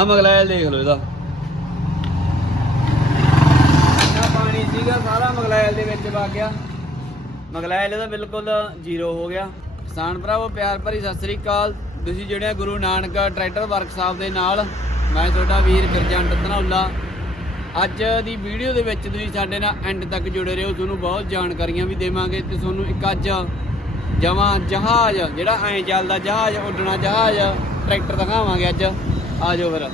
ਆ ਮਗਲਾਇਲ ਦੇਖ ਲਓ ਇਹਦਾ। ਇੰਨਾ ਪਾਣੀ ਸੀਗਾ, ਸਾਰਾ ਮਗਲਾਇਲ ਦੇ ਵਿੱਚ ਵਗ ਗਿਆ। ਮਗਲਾਇਲ ਇਹਦਾ ਬਿਲਕੁਲ ਜ਼ੀਰੋ ਹੋ ਗਿਆ। ਕਿਸਾਨ ਭਰਾਵੋ, ਪਿਆਰ ਭਰੀ ਸਤਿ ਸ੍ਰੀ ਅਕਾਲ। ਤੁਸੀਂ ਜਿਹੜੇ ਗੁਰੂ ਨਾਨਕ ਟਰੈਕਟਰ ਵਰਕਸ਼ਾਪ ਦੇ ਨਾਲ, ਮੈਂ ਤੁਹਾਡਾ ਵੀਰ ਗੁਰਜੰਟ ਧਨੌਲਾ। ਅੱਜ ਦੀ ਵੀਡੀਓ ਦੇ ਵਿੱਚ ਤੁਸੀਂ ਸਾਡੇ ਨਾਲ ਐਂਡ ਤੱਕ ਜੁੜੇ ਰਹੋ। ਤੁਹਾਨੂੰ ਬਹੁਤ ਜਾਣਕਾਰੀਆਂ ਵੀ ਦੇਵਾਂਗੇ ਤੇ ਤੁਹਾਨੂੰ ਇੱਕ ਅੱਜ ਜਮਾਂ ਜਹਾਜ਼, ਜਿਹੜਾ ਐਂ ਚੱਲਦਾ ਜਹਾਜ਼, ਉੱਡਣਾ ਜਹਾਜ਼, ਟਰੈਕਟਰ ਦਿਖਾਵਾਂਗੇ ਅੱਜ। ਆ ਜਾਓ ਫਿਰ।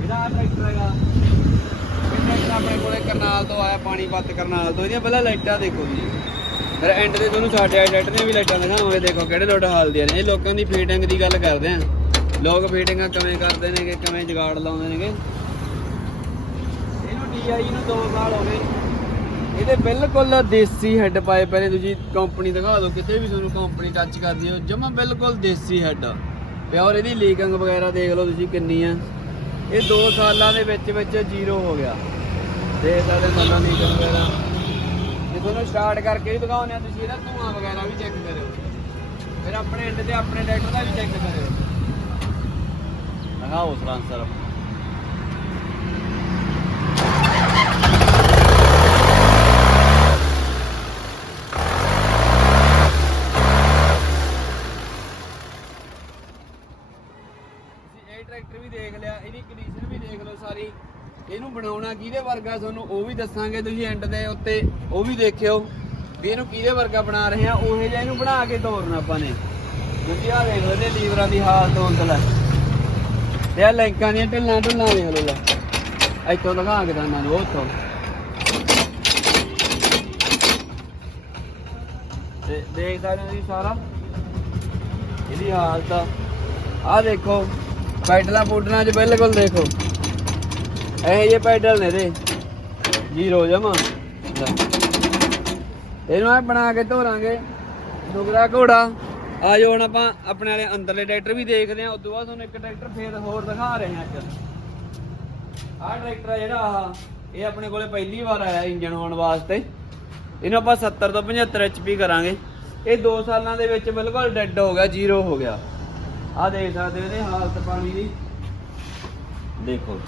ਜਿਹੜਾ ਆਹ ਟਰੈਕਟਰ ਹੈਗਾ। ਇਹ ਟਰੈਕਟਰ ਆਪਣੇ ਕੋਲੇ ਕਰਨਾਲ ਤੋਂ ਆਇਆ ਪਾਣੀਪਤ ਕਰਨਾਲ ਤੋਂ। ਇਹਦੀਆਂ ਪਹਿਲਾਂ ਲਾਈਟਾਂ ਦੇਖੋ ਜੀ। ਫਿਰ ਐਂਡ ਤੇ ਤੁਹਾਨੂੰ ਸਾਡੇ ਆਏ ਟਰੈਕਟਰ ਵੀ ਲਾਈਟਾਂ ਦਿਖਾਵਾਂਗੇ। ਦੇਖੋ ਕਿਹੜੇ ਲੋਟ ਹਾਲ ਦੀਆਂ ਨੇ। ਇਹ ਲੋਕਾਂ ਦੀ ਫੀਟਿੰਗ ਦੀ ਗੱਲ ਕਰਦੇ ਆ। ਲੋਕ ਫੀਟਿੰਗਾਂ ਕਿਵੇਂ ਕਰਦੇ ਨੇਗੇ, ਕਿਵੇਂ ਜਗਾੜ ਲਾਉਂਦੇ ਨੇਗੇ। ਇਹਨੂੰ DI ਨੂੰ 2 ਸਾਲ ਹੋ ਗਏ। ਇਹਦੇ ਬਿਲਕੁਲ ਦੇਸੀ ਹੈੱਡ ਪਾਏ ਪਏ ਤੁਸੀਂ ਕੰਪਨੀ ਦਿਖਾ ਦਿਓ, ਕਿਤੇ ਵੀ ਤੁਹਾਨੂੰ ਕੰਪਨੀ ਟੱਚ ਕਰਦੀ ਹੋ ਜਮਾ ਬਿਲਕੁਲ ਦੇਸੀ ਹੈੱਡ ਪਿਓਰ ਇਹਦੀ ਲੀਕਿੰਗ ਵਗੈਰਾ ਦੇਖ ਲਓ ਤੁਸੀਂ ਕਿੰਨੀ ਆ ਇਹ 2 ਸਾਲਾਂ ਦੇ ਵਿੱਚ ਵਿੱਚ ਜ਼ੀਰੋ ਹੋ ਗਿਆ। ਦੇਖ ਸਕਦੇ ਮੱਲਾਂ ਲੀਕਿੰਗ ਵਗੈਰਾ। ਜੇ ਤੁਹਾਨੂੰ ਸਟਾਰਟ ਕਰਕੇ ਵੀ ਦਿਖਾਉਂਦੇ ਆ ਤੁਸੀਂ, ਇਹਦਾ ਧੂਆਂ ਵਗੈਰਾ ਵੀ ਚੈੱਕ ਕਰਿਓ। ਫਿਰ ਆਪਣੇ ਐਂਡ ਤੇ ਆਪਣੇ ਟਰੈਕਟਰ ਦਾ ਵੀ ਚੈੱਕ ਕਰਿਓ। ਦਿਖਾਓ ਸਰਾਂਸਰ ਤੁਸੀਂ ਇਹ ਟਰੈਕਟਰ ਵੀ ਦੇਖ ਲਿਆ ਇਹਦੀ ਕੰਡੀਸ਼ਨ ਵੀ ਦੇਖ ਲਓ ਸਾਰੀ ਇਹਨੂੰ ਬਣਾਉਣਾ ਕਿਹਦੇ ਵਰਗਾ ਤੁਹਾਨੂੰ ਉਹ ਵੀ ਦੱਸਾਂਗੇ, ਤੁਸੀਂ ਐਂਡ ਦੇ ਉੱਤੇ ਉਹ ਵੀ ਦੇਖਿਓ ਵੀ ਇਹਨੂੰ ਕਿਹਦੇ ਵਰਗਾ ਬਣਾ ਰਹੇ ਆ, ਉਹੇ ਜਿਹਾ ਇਹਨੂੰ ਬਣਾ ਕੇ ਤੋਰਨਾ ਆਪਾਂ ਨੇ। ਤੁਸੀਂ ਆ ਦੇਖ ਲਓ ਇਹਦੇ ਲੀਵਰਾਂ ਦੀ ਹਾਲਤ ਹੁੰਦਲ ਤੇ ਆ ਲੈਂਕਾਂ ਦੀਆਂ ਢਿੱਲਾਂ ਢਿੱਲਾਂ ਦੇਖ ਲਓ ਲੈ। ਇੱਥੋਂ ਲਗਾ ਕੇ ਦਾਨਾਂ ਨੂੰ ਉੱਥੋਂ। ਤੇ ਦੇਖ ਸਕਦੇ ਹੋ ਤੁਸੀਂ ਸਾਰਾ? ਇਹਦੀ ਹਾਲਤ ਆ। ਦੇਖੋ ਪੈਡਲਾਂ ਪੂਡਲਾਂ 'ਚ ਬਿਲਕੁਲ ਦੇਖੋ। ਇਹ ਜੇ ਪੈਡਲ ਨੇ ਦੇ ਜ਼ੀਰੋ ਜਮਾ। ਇਹਨੂੰ ਆ ਬਣਾ ਕੇ ਧੋਰਾਂਗੇ। ਦੁਗਰਾ ਘੋੜਾ। ਆ ਜਾਓ ਹੁਣ ਆਪਾਂ ਆਪਣੇ ਵਾਲੇ ਅੰਦਰਲੇ ਟਰੈਕਟਰ ਵੀ ਦੇਖਦੇ ਆ। ਉਸ ਤੋਂ ਬਾਅਦ ਤੁਹਾਨੂੰ ਇੱਕ ਟਰੈਕਟਰ ਫੇਰ ਹੋਰ ਦਿਖਾ ਰਹੇ ਹਾਂ ਅੱਜ। ਆਹ ਟਰੈਕਟਰ ਜਿਹੜਾ ਆਹ, ਇਹ ਆਪਣੇ ਕੋਲੇ ਪਹਿਲੀ ਵਾਰ ਆਇਆ ਇੰਜਨ ਹੋਣ ਵਾਸਤੇ। ਇਹਨੂੰ ਆਪਾਂ 70 ਤੋਂ 75 HP ਕਰਾਂਗੇ। ਇਹ 2 ਸਾਲਾਂ ਦੇ ਵਿੱਚ ਬਿਲਕੁਲ ਡੈੱਡ ਹੋ ਗਿਆ, ਜ਼ੀਰੋ ਹੋ ਗਿਆ। ਆ ਦੇਖ ਸਕਦੇ ਹੋ ਇਹਦੀ ਹਾਲਤ ਪਾਣੀ ਦੀ। ਦੇਖੋ।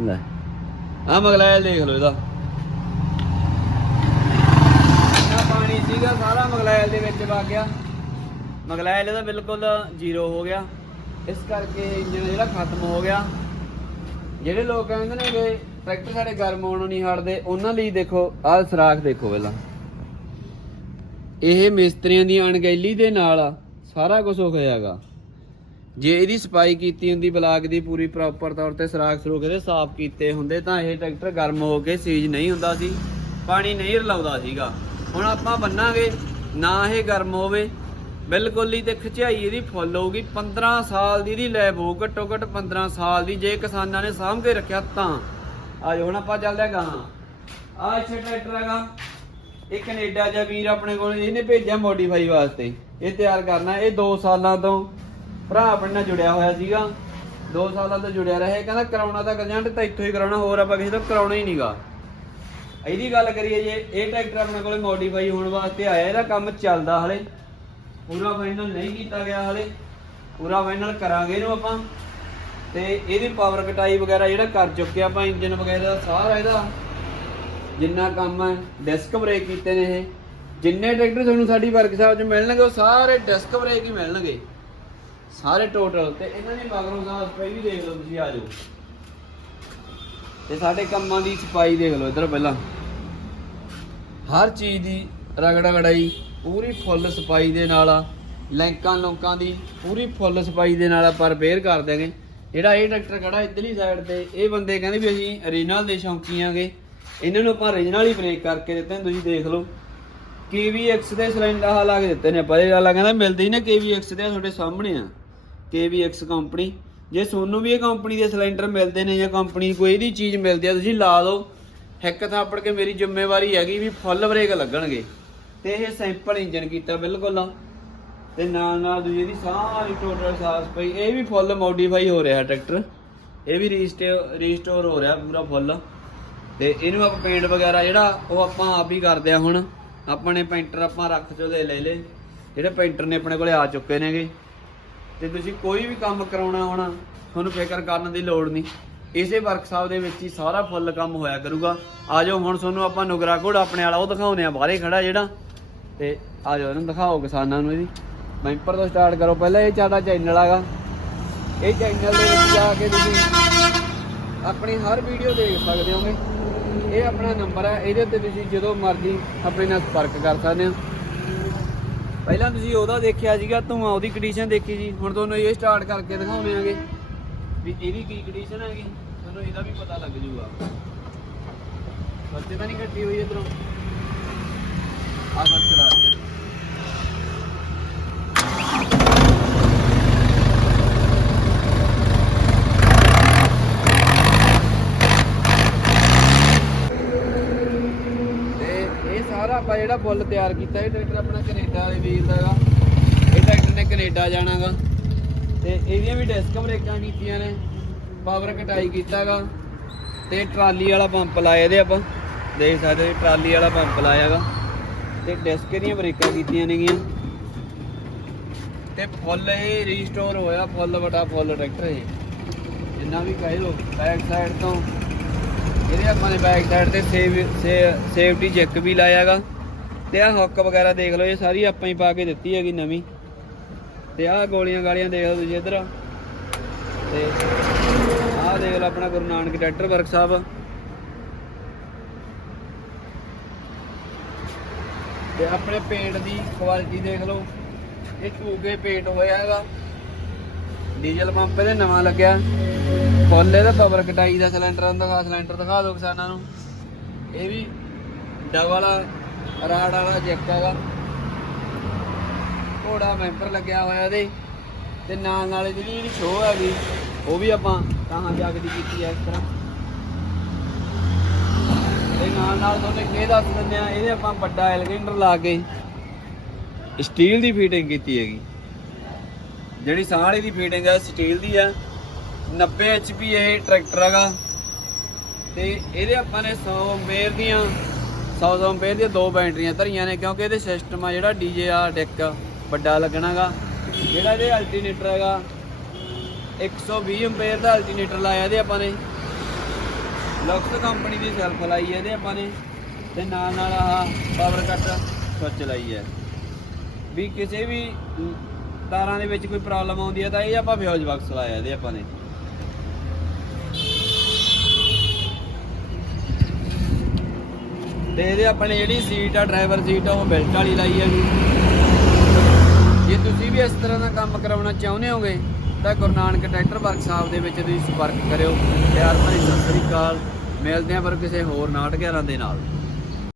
ਲੈ। ਆ ਮਗਲਾਇਲ ਦੇਖ ਲਓ ਇਹਦਾ। ਇੰਨਾ ਪਾਣੀ ਸੀਗਾ, ਸਾਰਾ ਮਗਲਾਇਲ ਦੇ ਵਿੱਚ ਵਗ ਗਿਆ। ਮਗਲਾਇਲ ਇਹਦਾ ਬਿਲਕੁਲ ਜ਼ੀਰੋ ਹੋ ਗਿਆ। ਇਸ ਕਰਕੇ ਇੰਜਨ ਜਿਹੜਾ ਖਤਮ ਹੋ ਗਿਆ। ਜਿਹੜੇ ਲੋਕ ਕਹਿੰਦੇ ਨੇ ਕਿ ਟਰੈਕਟਰ ਸਾਡੇ ਗਰਮ ਹੋਣੋਂ ਨਹੀਂ ਹਟਦੇ, ਉਹਨਾਂ ਲਈ ਦੇਖੋ, ਆਹ ਸਰਾਖ ਦੇਖੋ ਪਹਿਲਾਂ। ਇਹ ਮਿਸਤਰੀਆਂ ਦੀ ਅਣਗਹਿਲੀ ਦੇ ਨਾਲ ਸਾਰਾ ਕੁਝ ਹੋ ਗਿਆਗਾ ਜੇ ਇਹਦੀ ਸਫ਼ਾਈ ਕੀਤੀ ਹੁੰਦੀ ਬਲਾਕ ਦੀ ਪੂਰੀ ਪ੍ਰੋਪਰ ਤੌਰ ਤੇ ਸਰਾਖ ਸਰੂਖ ਇਹਦੇ ਸਾਫ਼ ਕੀਤੇ ਹੁੰਦੇ ਤਾਂ ਇਹ ਟਰੈਕਟਰ ਗਰਮ ਹੋ ਕੇ ਸੀਜ ਨਹੀਂ ਹੁੰਦਾ ਸੀ, ਪਾਣੀ ਨਹੀਂ ਰਲਾਉਂਦਾ ਸੀਗਾ। ਹੁਣ ਆਪਾਂ ਬੰਨਾਂਗੇ, ਨਾ ਇਹ ਗਰਮ ਹੋਵੇ, ਬਿਲਕੁਲ ਹੀ ਤੇ ਖਿਚਾਈ ਇਹਦੀ ਫੁੱਲ ਹੋਊਗੀ। 15 ਸਾਲ ਦੀ ਇਹਦੀ ਲੈਬ ਹੋਊ, ਘੱਟੋ ਘੱਟ 15 ਸਾਲ ਦੀ, ਜੇ ਕਿਸਾਨਾਂ ਨੇ ਸਾਂਭ ਕੇ ਰੱਖਿਆ ਤਾਂ। ਆਜੋ, ਹੁਣ ਆਪਾਂ ਚੱਲਦੇ ਹਾਂ ਗਾਹਾਂ। ਆ ਇੱਥੇ ਟਰੈਕਟਰ ਹੈਗਾ। ਇਹ ਕੈਨੇਡਾ ਜਾਂ ਵੀਰ ਆਪਣੇ ਕੋਲ, ਇਹਨੇ ਭੇਜਿਆ ਮੋਡੀਫਾਈ ਵਾਸਤੇ। ਇਹ ਤਿਆਰ ਕਰਨਾ, ਇਹ 2 ਸਾਲਾਂ ਤੋਂ ਭਰਾ ਆਪਣੇ ਨਾਲ ਜੁੜਿਆ ਹੋਇਆ ਸੀਗਾ। 2 ਸਾਲਾਂ ਤੋਂ ਜੁੜਿਆ ਰਿਹਾ। ਕਹਿੰਦਾ ਕਰਾਉਣਾ ਤਾਂ ਗਜੰਟ ਤਾਂ ਇੱਥੋਂ ਹੀ ਕਰਾਉਣਾ, ਹੋਰ ਆਪਾਂ ਕਿਸੇ ਤੋਂ ਕਰਾਉਣਾ ਹੀ ਨਹੀਂਗਾ ਇਹਦੀ ਗੱਲ ਕਰੀਏ ਜੇ ਇਹ ਟਰੈਕਟਰ ਆਪਣੇ ਕੋਲੇ ਮੋਡੀਫਾਈ ਹੋਣ ਵਾਸਤੇ ਆਇਆ, ਇਹਦਾ ਕੰਮ ਚੱਲਦਾ ਹਲੇ। ਪੂਰਾ ਫਾਈਨਲ ਨਹੀਂ ਕੀਤਾ ਗਿਆ ਹਲੇ। ਪੂਰਾ ਫਾਈਨਲ ਕਰਾਂਗੇ ਇਹਨੂੰ ਆਪਾਂ। ਤੇ ਇਹਦੀ ਪਾਵਰ ਕਟਾਈ ਵਗੈਰਾ ਜਿਹੜਾ ਕਰ ਚੁੱਕੇ ਆਪਾਂ ਇੰਜਨ ਵਗੈਰਾ ਸਾਰਾ ਇਹਦਾ। ਜਿੰਨਾ ਕੰਮ ਹੈ ਡਿਸਕ ਬ੍ਰੇਕ ਕੀਤੇ ਨੇ ਇਹ। ਜਿੰਨੇ ਟਰੈਕਟਰ ਤੁਹਾਨੂੰ ਸਾਡੀ ਵਰਕਸ਼ਾਪ 'ਚ ਮਿਲਣਗੇ, ਉਹ ਸਾਰੇ ਡਿਸਕ ਬ੍ਰੇਕ ਹੀ ਮਿਲਣਗੇ। ਸਾਰੇ ਟੋਟਲ ਤੇ ਇਹਨਾਂ ਦੀ ਮਗਰੋਂ ਦਾ ਸਫ਼ਾਈ ਵੀ ਦੇਖ ਲਓ ਤੁਸੀਂ, ਆ ਜਾਓ। ਤੇ ਸਾਡੇ ਕੰਮਾਂ ਦੀ ਸਫ਼ਾਈ ਦੇਖ ਲਓ ਇੱਧਰ ਪਹਿਲਾਂ। ਹਰ ਚੀਜ਼ ਦੀ ਰਗੜਾ ਗੜਾਈ ਪੂਰੀ ਫੁੱਲ ਸਫ਼ਾਈ ਦੇ ਨਾਲ ਆ। ਲੈਂਕਾਂ ਲੋਕਾਂ ਦੀ ਪੂਰੀ ਫੁੱਲ ਸਫ਼ਾਈ ਦੇ ਨਾਲ ਆਪਾਂ ਰਿਪੇਅਰ ਕਰ ਦਿਆਂਗੇ। ਜਿਹੜਾ ਇਹ ਟਰੈਕਟਰ ਖੜਾ ਇਧਰਲੀ ਸਾਈਡ ਤੇ, ਇਹ ਬੰਦੇ ਕਹਿੰਦੇ ਵੀ ਅਸੀਂ ਓਰੀਜਨਲ ਦੇ ਸ਼ੌਂਕੀਆਂਗੇ। ਇਹਨਾਂ ਨੂੰ ਆਪਾਂ ਓਰੀਜਨਲ ਹੀ ਬ੍ਰੇਕ ਕਰਕੇ ਦਿੱਤੇ ਨੇ, ਤੁਸੀਂ ਦੇਖ ਲਓ। KVX ਦੇ ਸਿਲੰਡਰ ਆਹ ਲਾ ਕੇ ਦਿੱਤੇ ਨੇ ਆਪਾਂ ਇਹ ਵਾਲਾ ਕਹਿੰਦਾ ਮਿਲਦੇ ਹੀ ਨਾ KVX ਦੇ ਤੁਹਾਡੇ ਸਾਹਮਣੇ ਆ। KVX ਕੰਪਨੀ ਜੇ ਤੁਹਾਨੂੰ ਵੀ ਇਹ ਕੰਪਨੀ ਦੇ ਸਿਲੰਡਰ ਮਿਲਦੇ ਨੇ ਜਾਂ ਕੰਪਨੀ ਕੋਈ ਇਹਦੀ ਚੀਜ਼ ਮਿਲਦੀ ਆ, ਤੁਸੀਂ ਲਾ ਦਿਓ। ਇੱਕ ਥਾਪੜ ਕੇ ਮੇਰੀ ਜ਼ਿੰਮੇਵਾਰੀ ਹੈਗੀ ਵੀ ਫੁੱਲ ਬ੍ਰੇਕ ਲੱਗਣਗੇ। ਤੇ ਇਹ ਸਿੰਪਲ ਇੰਜਨ ਕੀਤਾ ਬਿਲਕੁਲ ਤੇ ਨਾਲ ਨਾਲ ਦੂਜੀ ਦੀ ਸਾਰੀ ਟੋਟਲ ਸਾਫ਼ ਪਈ ਇਹ ਵੀ ਫੁੱਲ ਮੋਡੀਫਾਈ ਹੋ ਰਿਹਾ ਟਰੈਕਟਰ ਇਹ ਵੀ ਰੀਸਟੋਰ ਰੀਸਟੋਰ ਹੋ ਰਿਹਾ ਪੂਰਾ ਫੁੱਲ। ਤੇ ਇਹਨੂੰ ਆਪਾਂ ਪੇਂਟ ਵਗੈਰਾ ਜਿਹੜਾ ਉਹ ਆਪਾਂ ਆਪ ਹੀ ਕਰਦੇ ਆ ਹੁਣ। ਆਪਣੇ ਪੇਂਟਰ ਆਪਾਂ ਰੱਖ ਚੋਲੇ ਲੈ ਲਏ ਜਿਹੜੇ ਪੇਂਟਰ ਨੇ ਆਪਣੇ ਕੋਲੇ ਆ ਚੁੱਕੇ ਨੇਗੇ। ਤੇ ਤੁਸੀਂ ਕੋਈ ਵੀ ਕੰਮ ਕਰਾਉਣਾ ਹੋਣਾ, ਤੁਹਾਨੂੰ ਫਿਕਰ ਕਰਨ ਦੀ ਲੋੜ ਨਹੀਂ। ਇਸੇ ਵਰਕਸ਼ਾਪ ਦੇ ਵਿੱਚ ਹੀ ਸਾਰਾ ਫੁੱਲ ਕੰਮ ਹੋਇਆ ਕਰੂਗਾ। ਆ ਜਾਓ, ਹੁਣ ਤੁਹਾਨੂੰ ਆਪਾਂ ਨੁਗਰਾ ਘੋੜਾ ਆਪਣੇ ਵਾਲਾ, ਉਹ ਦਿਖਾਉਨੇ ਆ ਬਾਹਰੇ ਖੜਾ ਜਿਹੜਾ। ਤੇ ਆ ਜਾਓ, ਇਹਨੂੰ ਦਿਖਾਓ ਕਿਸਾਨਾਂ ਨੂੰ ਇਹਦੀ। ਮੈਂਪਰ ਤੋਂ ਸਟਾਰਟ ਕਰੋ, ਪਹਿਲਾਂ ਇਹ ਸਾਡਾ ਚੈਨਲ ਆਗਾ। ਇਹ ਚੈਨਲ ਦੇ ਵਿੱਚ ਜਾ ਕੇ ਤੁਸੀਂ ਆਪਣੀ ਹਰ ਵੀਡੀਓ ਦੇਖ ਸਕਦੇ ਹੋਗੇ। ਇਹ ਆਪਣਾ ਨੰਬਰ ਹੈ, ਇਹਦੇ ਉੱਤੇ ਤੁਸੀਂ ਜਦੋਂ ਮਰਜ਼ੀ ਆਪਣੇ ਨਾਲ ਸੰਪਰਕ ਕਰ ਸਕਦੇ ਹੋ। ਪਹਿਲਾਂ ਤੁਸੀਂ ਉਹਦਾ ਦੇਖਿਆ ਸੀਗਾ, ਧੂਆਂ ਉਹਦੀ ਕੰਡੀਸ਼ਨ ਦੇਖੀ ਜੀ। ਹੁਣ ਤੁਹਾਨੂੰ ਇਹ ਸਟਾਰਟ ਕਰਕੇ ਦਿਖਾਉਣੇ ਆਗੇ ਵੀ ਇਹਦੀ ਕੀ ਕੰਡੀਸ਼ਨ ਹੈਗੀ। ਤੁਹਾਨੂੰ ਇਹਦਾ ਵੀ ਪਤਾ ਲੱਗ ਜੂਗਾ। ਸੱਚੇ ਤਾਂ ਨਹੀਂ ਕੱਟੀ ਹੋਈ ਇਧਰੋਂ। ਆ ਸੱਚ ਚਲਾ ਰਹੀ ਹੈ ਤੇ ਇਹ ਸਾਰਾ ਆਪਾਂ ਜਿਹੜਾ ਫੁੱਲ ਤਿਆਰ ਕੀਤਾ ਇਹ ਟਰੈਕਟਰ ਆਪਣਾ ਕੈਨੇਡਾ ਦੇ ਵੀਰ ਦਾ ਹੈਗਾ। ਇਹ ਟਰੈਕਟਰ ਨੇ ਕੈਨੇਡਾ ਜਾਣਾਗਾ। ਤੇ ਇਹਦੀਆਂ ਵੀ ਡਿਸਕ ਬ੍ਰੇਕਾਂ ਕੀਤੀਆਂ ਨੇ ਪਾਵਰ ਕਟਾਈ ਕੀਤਾਗਾ। ਤੇ ਟਰਾਲੀ ਵਾਲਾ ਪੰਪ ਲਾਇਆ ਇਹਦੇ ਆਪਾਂ, ਦੇਖ ਸਕਦੇ ਟਰਾਲੀ ਵਾਲਾ ਪੰਪ ਲਾਇਆਗਾ। ਤੇ ਡਿਸਕ ਦੀਆਂ ਬ੍ਰੇਕਾਂ ਕੀਤੀਆਂ ਨੇਗੀਆਂ। ਤੇ ਫੁੱਲ ਇਹ ਰੀਸਟੋਰ ਹੋਇਆ, ਫੁੱਲ ਬਟਾ ਫੁੱਲ ਟਰੈਕਟਰ ਇਹ। ਜਿੰਨਾ ਵੀ ਕਹਿ ਲੋ ਬੈਕ ਸਾਈਡ ਤੋਂ ਇਹਦੇ ਆਪਾਂ ਨੇ ਬੈਕ ਸਾਈਡ ਤੇ ਸੇਵ ਸੇਫਟੀ ਚੈੱਕ ਵੀ ਲਾਇਆਗਾ। ਤੇ ਆਹ ਹੁੱਕ ਵਗੈਰਾ ਦੇਖ ਲਓ, ਇਹ ਸਾਰੀ ਆਪਾਂ ਹੀ ਪਾ ਕੇ ਦਿੱਤੀ ਹੈਗੀ ਨਵੀਂ। ਤੇ ਆਹ ਗੋਲੀਆਂ ਗਾਲੀਆਂ ਦੇਖ ਲਓ ਤੁਸੀਂ ਇੱਧਰ। ਤੇ ਆਹ ਦੇਖ ਲਓ ਆਪਣਾ ਗੁਰੂ ਨਾਨਕ ਟਰੈਕਟਰ ਵਰਕਸ਼ਾਪ ਤੇ ਆਪਣੇ ਪੇਂਟ ਦੀ ਕੁਆਲਿਟੀ ਦੇਖ ਲਓ। ਇਹ ਝੂਕੇ ਪੇਂਟ ਹੋਇਆ ਹੈਗਾ ਡੀਜ਼ਲ ਪੰਪ ਇਹਦੇ ਨਵਾਂ ਲੱਗਿਆ। ਫੁੱਲ ਇਹਦਾ ਪਾਵਰ ਕਟਾਈ ਦਾ ਸਿਲੰਡਰ ਦਿਖਾ ਸਿਲੰਡਰ ਦਿਖਾ ਦਿਓ ਕਿਸਾਨਾਂ ਨੂੰ। ਇਹ ਵੀ ਡਬਲ ਰਾੜ ਵਾਲਾ ਜੈਕ ਹੈਗਾ। ਘੋੜਾ ਮੈਂਬਰ ਲੱਗਿਆ ਹੋਇਆ ਇਹਦੇ। ਤੇ ਨਾਲ ਨਾਲ ਜਿਹੜੀ ਇਹਦੀ ਸ਼ੋਅ ਹੈਗੀ, ਉਹ ਵੀ ਆਪਾਂ ਤਾਂ ਜਾਗਦੀ ਕੀਤੀ ਹੈ ਇਸ ਤਰ੍ਹਾਂ। ਤੇ ਨਾਲ ਨਾਲ ਤੁਹਾਨੂੰ ਇਹ ਦੱਸ ਦਿੰਦੇ ਆ ਇਹਦੇ ਆਪਾਂ ਵੱਡਾ ਐਲੀਗੇਟਰ ਲਾ ਕੇ ਸਟੀਲ ਦੀ ਫੀਟਿੰਗ ਕੀਤੀ ਹੈਗੀ। ਜਿਹੜੀ ਸਾਹ ਵਾਲੀ ਦੀ ਫੀਟਿੰਗ ਹੈ ਸਟੀਲ ਦੀ ਹੈ। 90 HP ਇਹ ਟਰੈਕਟਰ ਹੈਗਾ। ਤੇ ਇਹਦੇ ਆਪਾਂ ਨੇ 100 ਅੰਪੇਅਰ ਦੀਆਂ 100 100 ਅੰਪੇਅਰ ਦੀਆਂ ਦੋ ਬੈਟਰੀਆਂ ਧਰੀਆਂ ਨੇ, ਕਿਉਂਕਿ ਇਹਦੇ ਸਿਸਟਮ ਆ ਜਿਹੜਾ ਡੀਜੇ ਆ ਡੈਕ ਵੱਡਾ ਲੱਗਣਾਗਾ ਜਿਹੜਾ ਇਹਦੇ ਅਲਟਰਨੇਟਰ ਹੈਗਾ 120 ਅੰਪੇਅਰ ਦਾ ਅਲਟਰਨੇਟਰ ਲਾਇਆ ਇਹਦੇ ਆਪਾਂ ਨੇ। ਲਕਸ ਕੰਪਨੀ ਦੀ ਸੈਲਫ ਲਾਈ ਹੈ ਇਹਦੇ ਆਪਾਂ ਨੇ, ਤੇ ਨਾਲ ਨਾਲ ਆਹ ਪਾਵਰ ਕੱਟ ਸਵਿਚ ਲਾਈ ਹੈ ਵੀ ਕਿਸੇ ਵੀ ਤਾਰਾਂ ਦੇ ਵਿੱਚ ਕੋਈ ਪ੍ਰੋਬਲਮ ਆਉਂਦੀ ਹੈ ਤਾਂ ਇਹ ਆਪਾਂ ਫਿਊਜ਼ ਬਾਕਸ ਲਾਇਆ ਇਹਦੇ ਆਪਾਂ ਨੇ। ਤੇ ਇਹਦੇ ਆਪਣੇ ਜਿਹੜੀ ਸੀਟ ਆ ਡਰਾਈਵਰ ਸੀਟ ਆ, ਉਹ ਬੈਲਟ ਵਾਲੀ ਲਾਈ ਹੈਗੀ ਜੇ। ਤੁਸੀਂ ਵੀ ਇਸ ਤਰ੍ਹਾਂ ਦਾ ਕੰਮ ਕਰਾਉਣਾ ਚਾਹੁੰਦੇ ਹੋਗੇ, ਤਾਂ ਗੁਰੂ ਨਾਨਕ ਟਰੈਕਟਰ ਵਰਕਸ਼ਾਪ ਦੇ ਵਿੱਚ ਤੁਸੀਂ ਸੰਪਰਕ ਕਰਿਓ। ਪਿਆਰ ਭਰੀ ਸਤਿ ਸ੍ਰੀ ਅਕਾਲ। ਮਿਲਦੇ ਹਾਂ ਪਰ ਕਿਸੇ ਹੋਰ ਨਾਟ 11 ਦੇ ਨਾਲ।